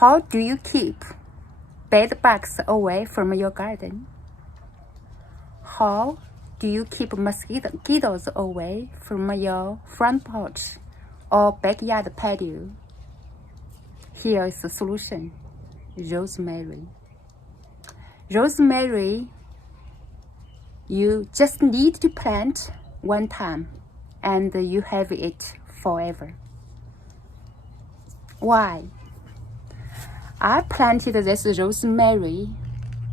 How do you keep bed bugs away from your garden? How do you keep mosquitoes away from your front porch or backyard patio? Here is the solution: rosemary. Rosemary, you just need to plant one time and you have it forever. Why? I planted this rosemary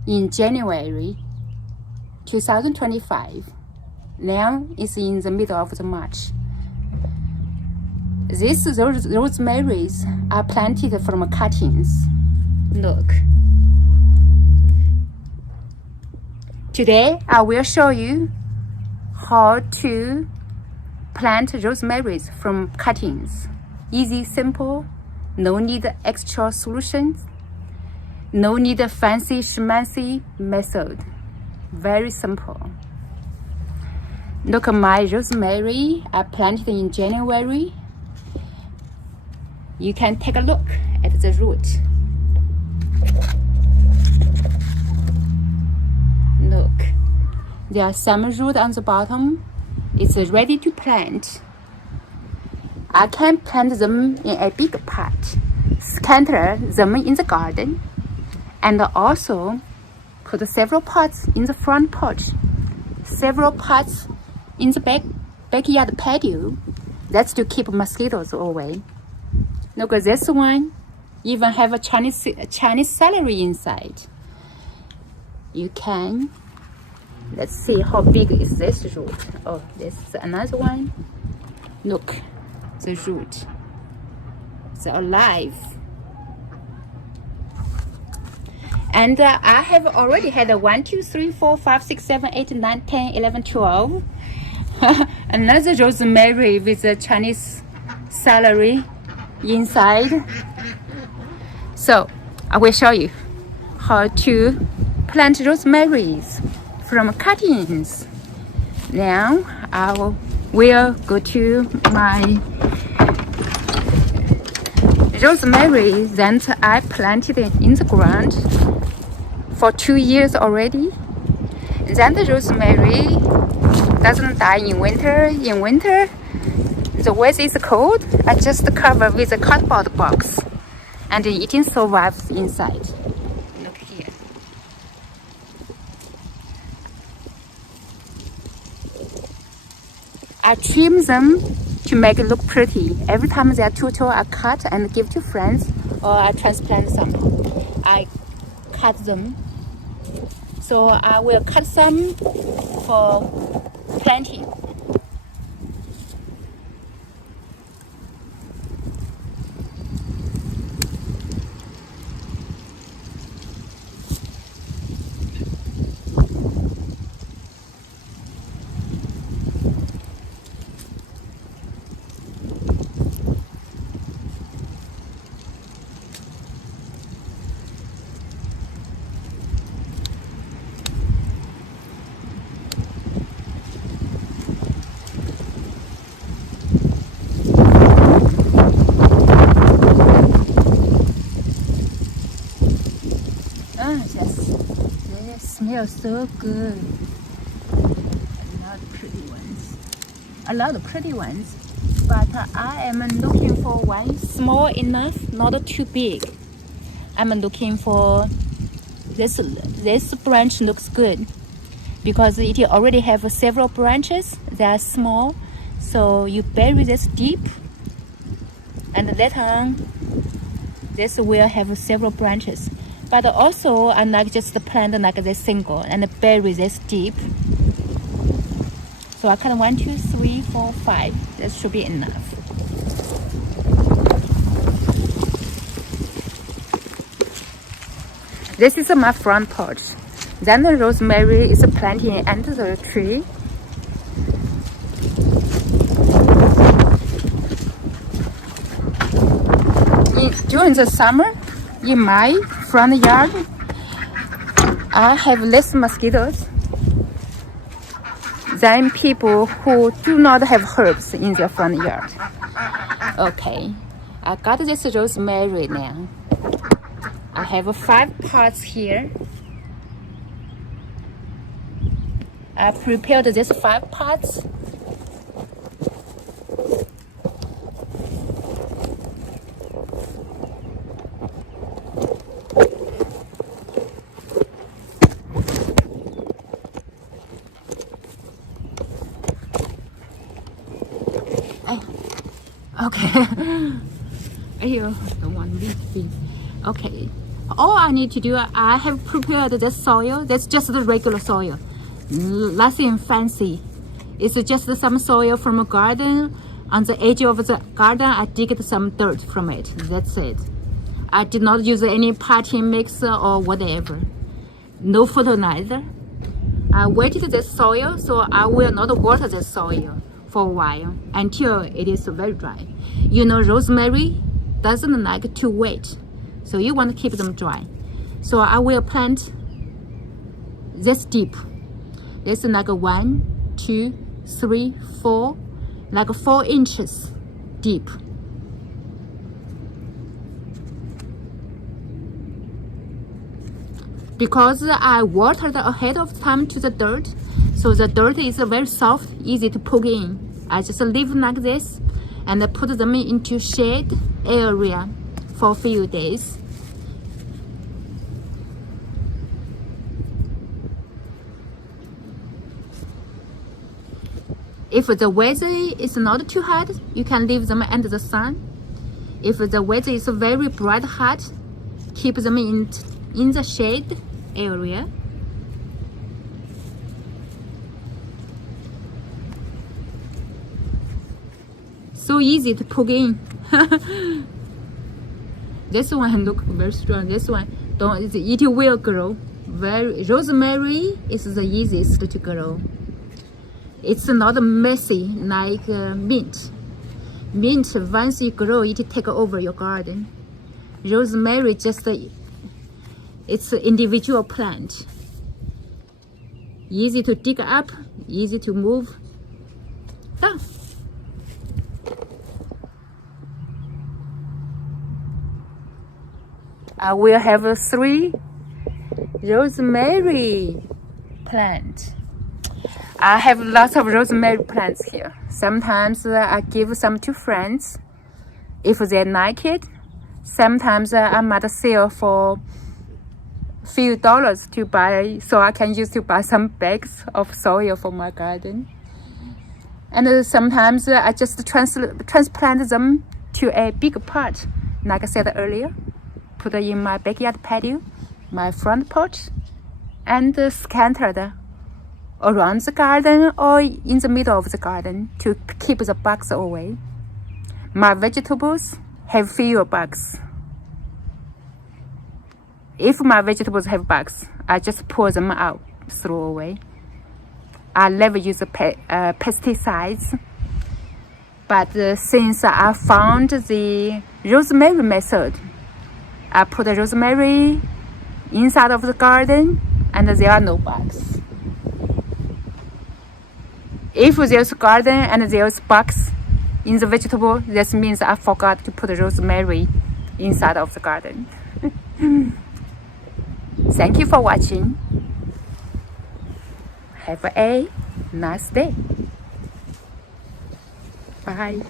in January 2025. Now it's in the middle of the March. These rosemaries are planted from cuttings. Look. Today I will show you how to plant rosemaries from cuttings. Easy, simple, no need extra solutions, no need a fancy schmancy method. Very simple. Look at my rosemary. I planted in January. You can take a look at the root. Look, there are some root on the bottom. It's ready to plant. I can plant them in a big pot, scatter them in the garden, and also put several pots in the front porch, several pots in the backyard patio. That's to keep mosquitoes away. Look at this one, even have a Chinese celery inside. You can, let's see how big is this root. Oh, this is another one. Look, the root, they're alive. And I have already had a 1, 2, 3, 4, 5, 6, 7, 8, 9, 10, 11, 12. Another rosemary with a Chinese celery inside. So I will show you how to plant rosemaries from cuttings. Now I will go to my rosemary that I planted in the ground for 2 years already. Then the rosemary doesn't die in winter. In winter, the weather is cold. I just cover with a cardboard box, and it survives inside. Look here. I trim them to make it look pretty. Every time they are too tall, I cut and give to friends, or I transplant some. I cut them. So I will cut some for planting. They smell so good. A lot of pretty ones. But I am looking for one small enough, not too big. I'm looking for this branch looks good because it already have several branches. They are small, so you bury this deep, and later on this will have several branches. But also I like just plant like this single and bury this deep. So I cut 1, 2, 3, 4, 5. That should be enough. This is my front porch. Then the rosemary is planted under the tree. During the summer, in my front yard, I have less mosquitoes than people who do not have herbs in their front yard. Okay, I got this rosemary now. I have 5 pots here. I prepared these 5 pots. Okay. You don't want me to be. Okay. All I need to do, I have prepared this soil. That's just the regular soil. Nothing fancy. It's just some soil from a garden. On the edge of the garden, I digged some dirt from it. That's it. I did not use any potting mix or whatever. No fertilizer. I wetted the soil, so I will not water the soil for a while until it is very dry. You know, rosemary doesn't like too wet, so you want to keep them dry. So I will plant this deep. It's like 1, 2, 3, 4, like 4 inches deep. Because I watered ahead of time to the dirt, so the dirt is very soft, easy to poke in. I just leave like this and put them into shade area for a few days. If the weather is not too hot, you can leave them under the sun. If the weather is very bright hot, keep them in the shade area. So easy to poke in. This one look very strong. This one don't. It will grow. Rosemary is the easiest to grow. It's not messy like mint. Mint, once you grow, it take over your garden. Rosemary just it's an individual plant. Easy to dig up, easy to move. Done. I will have 3 rosemary plants. I have lots of rosemary plants here. Sometimes I give some to friends if they like it. Sometimes I might sell for few dollars to buy, so I can use to buy some bags of soil for my garden. And sometimes I just transplant them to a big pot, like I said earlier. Put it in my backyard patio, my front porch, and scattered around the garden or in the middle of the garden to keep the bugs away. My vegetables have fewer bugs. If my vegetables have bugs, I just pull them out, throw away. I never use pesticides. But since I found the rosemary method, I put the rosemary inside of the garden and there are no bugs. If there's a garden and there's bugs in the vegetable, that means I forgot to put rosemary inside of the garden. Thank you for watching. Have a nice day. Bye.